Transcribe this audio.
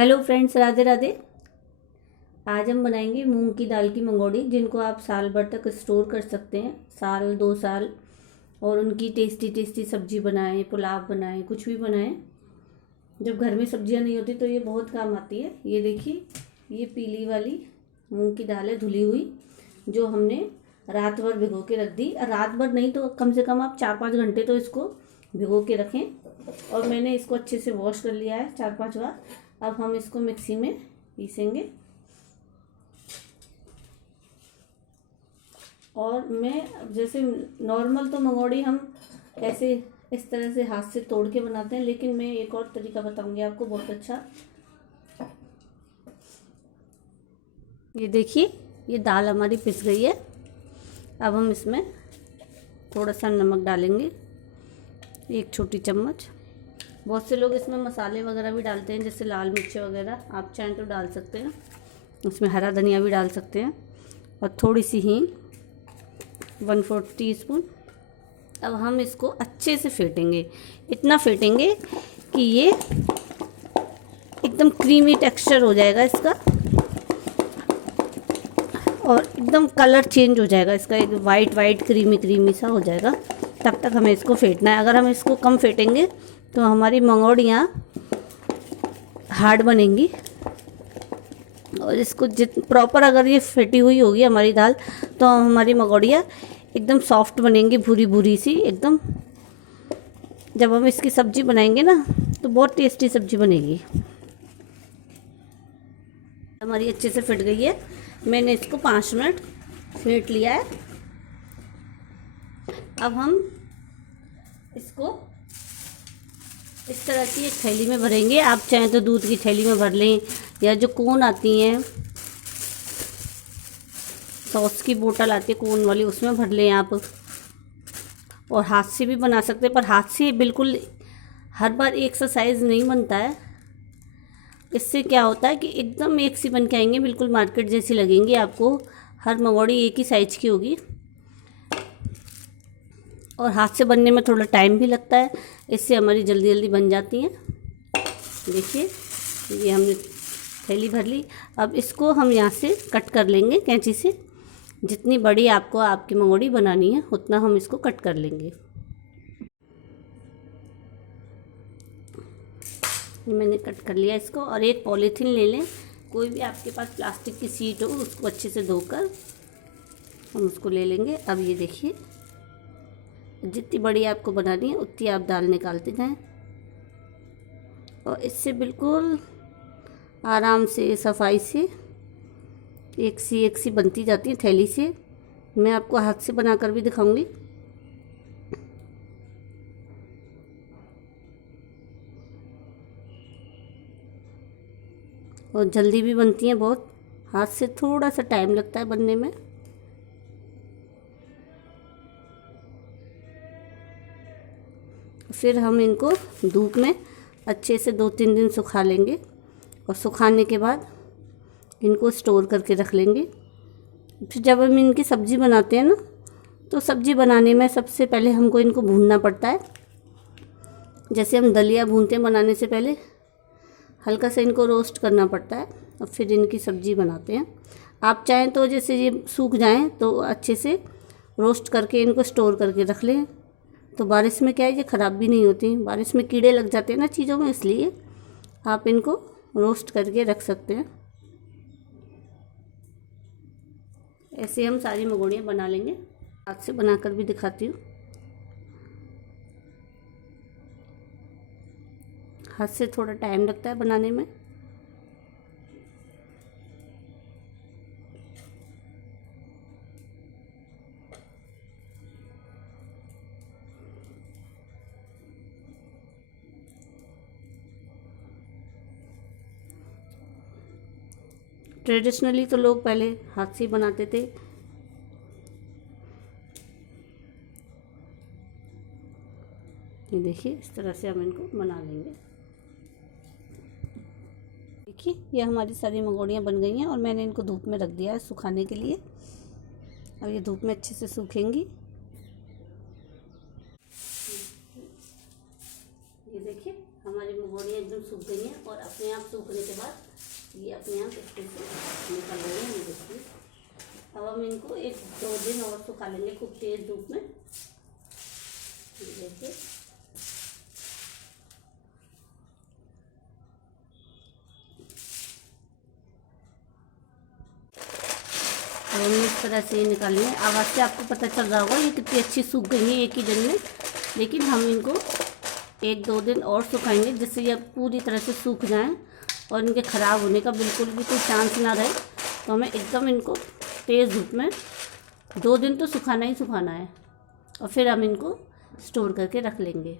Hello friends, Radhe Radhe. आज हम बनाएंगे मूंग की दाल की मंगोड़ी, जिनको आप साल भर तक स्टोर कर सकते हैं, साल 2 साल। और उनकी टेस्टी टेस्टी सब्जी बनाएं, पुलाव बनाएं, कुछ भी बनाएं। जब घर में सब्जियां नहीं होती तो ये बहुत काम आती है। ये देखिए, ये पीली वाली मूंग की दाल है, धुली हुई, जो हमने रात भर भिगो के रख दी। रात भर नहीं तो कम से कम आप 4-5 घंटे तो इसको भिगो के रखें। और मैंने इसको अच्छे से वॉश कर लिया है 4-5 बार। अब हम इसको मिक्सी में पीसेंगे। और मैं जैसे नॉर्मल तो मंगोड़ी हम ऐसे इस तरह से हाथ से तोड़ के बनाते हैं, लेकिन मैं एक और तरीका बताऊंगी आपको, बहुत अच्छा। ये देखिए, ये दाल हमारी पिस गई है। अब हम इसमें थोड़ा सा नमक डालेंगे, 1 छोटी चम्मच। बहुत से लोग इसमें मसाले वगैरह भी डालते हैं, जैसे लाल मिर्च वगैरह, आप चाहें तो डाल सकते हैं। इसमें हरा धनिया भी डाल सकते हैं। और थोड़ी सी हींग, 1/4 टीस्पून। अब हम इसको अच्छे से फेंटेंगे, इतना फेंटेंगे कि ये एकदम क्रीमी टेक्सचर हो जाएगा इसका, और एकदम कलर चेंज हो जाएगा इसका, एक वाइट वाइट क्रीमी क्रीमी सा हो जाएगा। तब तक हमें इसको फेंटना है। अगर हम इसको कम फेंटेंगे तो हमारी मंगोड़ियाँ हार्ड बनेंगी। और इसको प्रॉपर अगर ये फेंटी हुई होगी हमारी दाल, तो हमारी मंगोड़ियाँ एकदम सॉफ्ट बनेंगी, भूरी भूरी सी एकदम। जब हम इसकी सब्ज़ी बनाएंगे ना, तो बहुत टेस्टी सब्ज़ी बनेगी। हमारी अच्छे से फिट गई है। मैंने इसको 5 मिनट फेंट लिया है। अब हम इसको इस तरह की एक थैली में भरेंगे। आप चाहें तो दूध की थैली में भर लें, या जो कोन आती हैं, सॉस की बोतल आती है कोन वाली, उसमें भर लें आप। और हाथ से भी बना सकते हैं, पर हाथ से बिल्कुल हर बार एक सा साइज़ नहीं बनता है। इससे क्या होता है कि एकदम एक सी बन के आएंगे, बिल्कुल मार्केट जैसी लगेंगी आपको। हर मंगोड़ी एक ही साइज़ की होगी। और हाथ से बनने में थोड़ा टाइम भी लगता है, इससे हमारी जल्दी जल्दी बन जाती हैं। देखिए, ये हमने थैली भर ली। अब इसको हम यहाँ से कट कर लेंगे कैंची से। जितनी बड़ी आपको आपकी मंगोड़ी बनानी है, उतना हम इसको कट कर लेंगे। मैंने कट कर लिया इसको। और एक पॉलीथीन ले लें, कोई भी आपके पास प्लास्टिक की शीट हो, उसको अच्छे से धोकर हम उसको ले लेंगे। अब ये देखिए, जितनी बड़ी आपको बनानी है उतनी आप दाल निकालते जाएं। और इससे बिल्कुल आराम से, सफाई से एक सी बनती जाती है थैली से। मैं आपको हाथ से बनाकर भी दिखाऊंगी। और जल्दी भी बनती हैं बहुत। हाथ से थोड़ा सा टाइम लगता है बनने में। फिर हम इनको धूप में अच्छे से 2-3 दिन सुखा लेंगे। और सुखाने के बाद इनको स्टोर करके रख लेंगे। फिर जब हम इनकी सब्ज़ी बनाते हैं ना, तो सब्ज़ी बनाने में सबसे पहले हमको इनको भूनना पड़ता है। जैसे हम दलिया भूनते हैं बनाने से पहले, हल्का सा इनको रोस्ट करना पड़ता है, और फिर इनकी सब्ज़ी बनाते हैं। आप चाहें तो जैसे ये सूख जाएं तो अच्छे से रोस्ट करके इनको स्टोर करके रख लें। तो बारिश में क्या है, ये ख़राब भी नहीं होती। बारिश में कीड़े लग जाते हैं ना चीज़ों में, इसलिए आप इनको रोस्ट करके रख सकते हैं। ऐसे हम सारी मंगोड़ियाँ बना लेंगे। हाथ से बनाकर भी दिखाती हूँ। हाथ से थोड़ा टाइम लगता है बनाने में। ट्रेडिशनली तो लोग पहले हाथ से ही बनाते थे। ये देखिए, इस तरह से हम इनको बना लेंगे। देखिए, ये हमारी सारी मंगोड़ियाँ बन गई हैं। और मैंने इनको धूप में रख दिया है सुखाने के लिए। अब ये धूप में अच्छे से सूखेंगी। ये देखिए, हमारी मंगोड़ियाँ एकदम सूख गई हैं और अपने आप सूखने के बाद ये अपने आप इसके से निकल रही है। ये देखिए, अब हम इनको 1-2 दिन और सुखा लेंगे खूब तेज़ धूप में। ये देखिए, और हमने इस तरह से ये निकाली है। आवाज़ से आपको पता चल रहा होगा ये कितनी अच्छी सूख गई है एक ही दिन में। लेकिन हम इनको 1-2 दिन और सुखाएंगे जिससे ये पूरी तरह से सूख जाएं और इनके ख़राब होने का बिल्कुल भी कोई चांस ना रहे। तो हमें एकदम इनको तेज़ धूप में 2 दिन तो सुखाना ही सुखाना है और फिर हम इनको स्टोर करके रख लेंगे।